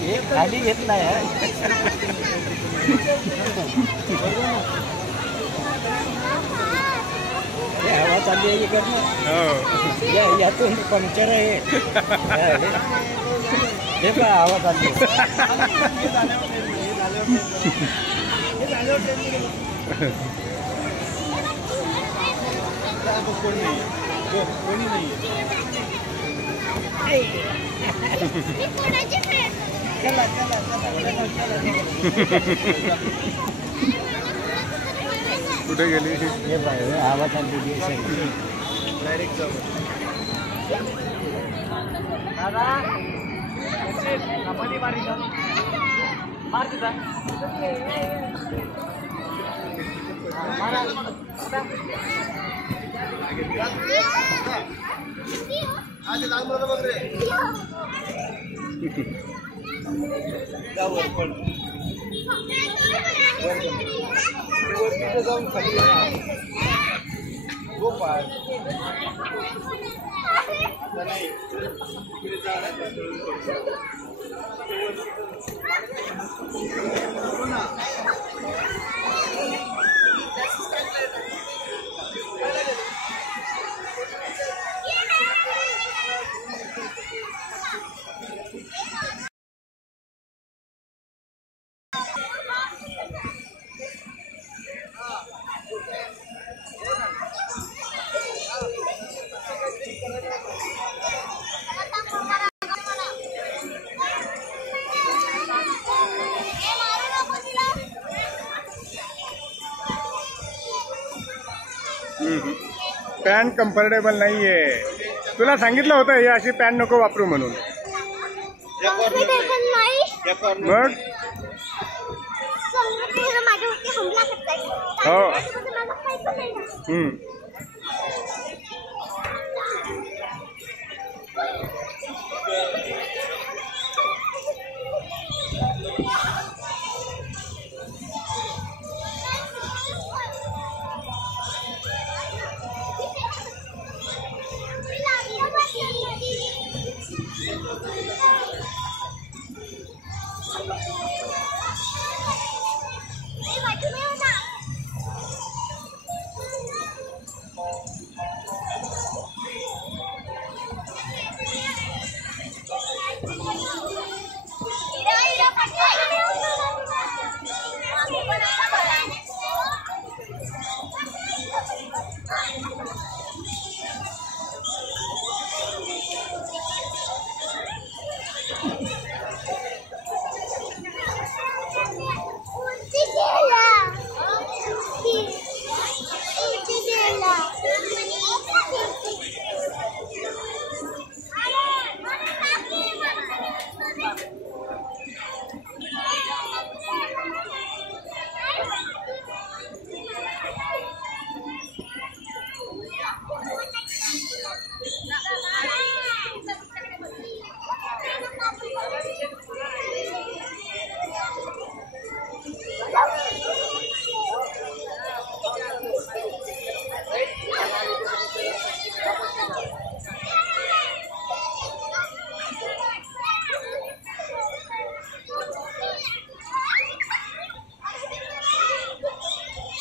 हे खाली घेतला यार. हवा चालली आहे इकडनं. यातून पंक्चर आहे. हे काय हवा चालली. कोणी नाही. चला चला कुठे गेली. हे पाहिजे हवा चालली. डायरेक्ट जाऊ. दादा मारी मार तिथं. मारा आज लाल मला बघ रे. जाऊ पण वरती जाऊन खाली गोपाळ नाही पॅन्ट कम्फर्टेबल नाहीये. तुला सांगितलं होतं हे अशी पॅन्ट नको वापरू म्हणून. मग हो.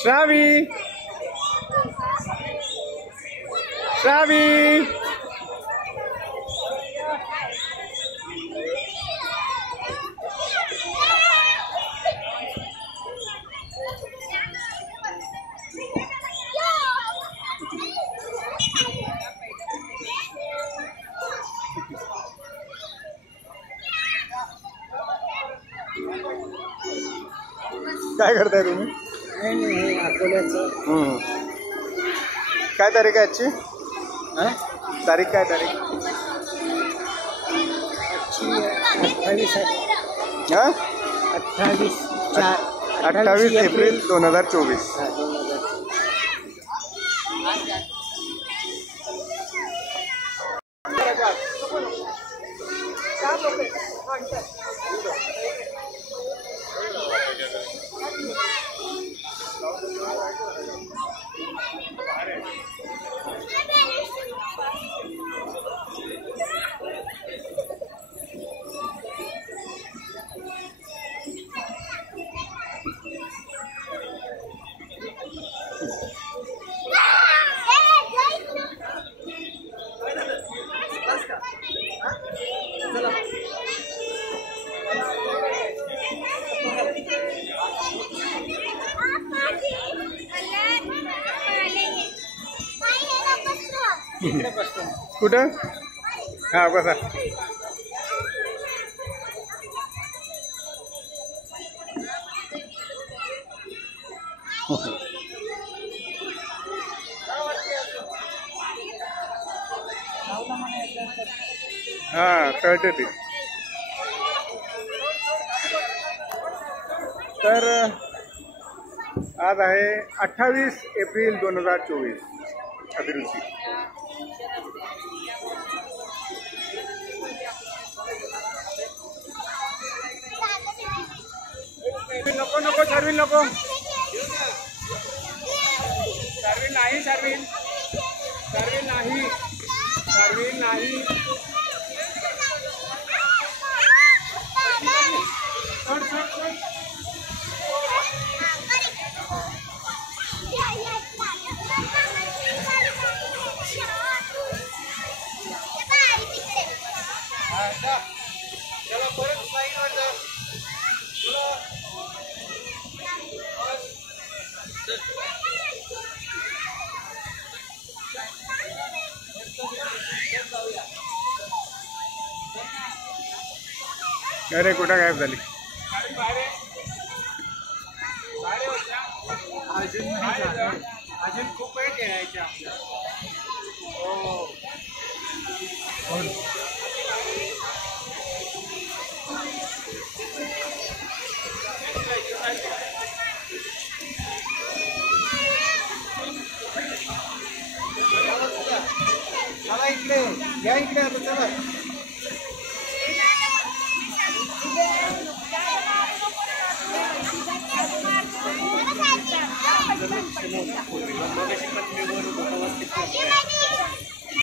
श्रावी श्रावी काय करताय तुम्ही? अकोल्याचं. काय तारीख आहे आजची? तारीख काय तारीख? 28 एप्रिल 2024. इकडे बसतो. कुठं? हा बसा. हा कळते ते. तर आज आहे 28 एप्रिल 2024. अभिरुची. नको नको सर्विन नको. सर्विन नाही. सर्विन सर्विन नाही. सर्विन नाही. सोड सोड सोड. चला परत साईडवर जा. अरे कुठं गायब झाली? अजून खूप वेळ खेळायचे आपल्याला. चला इकडे या. इकडे आता चला.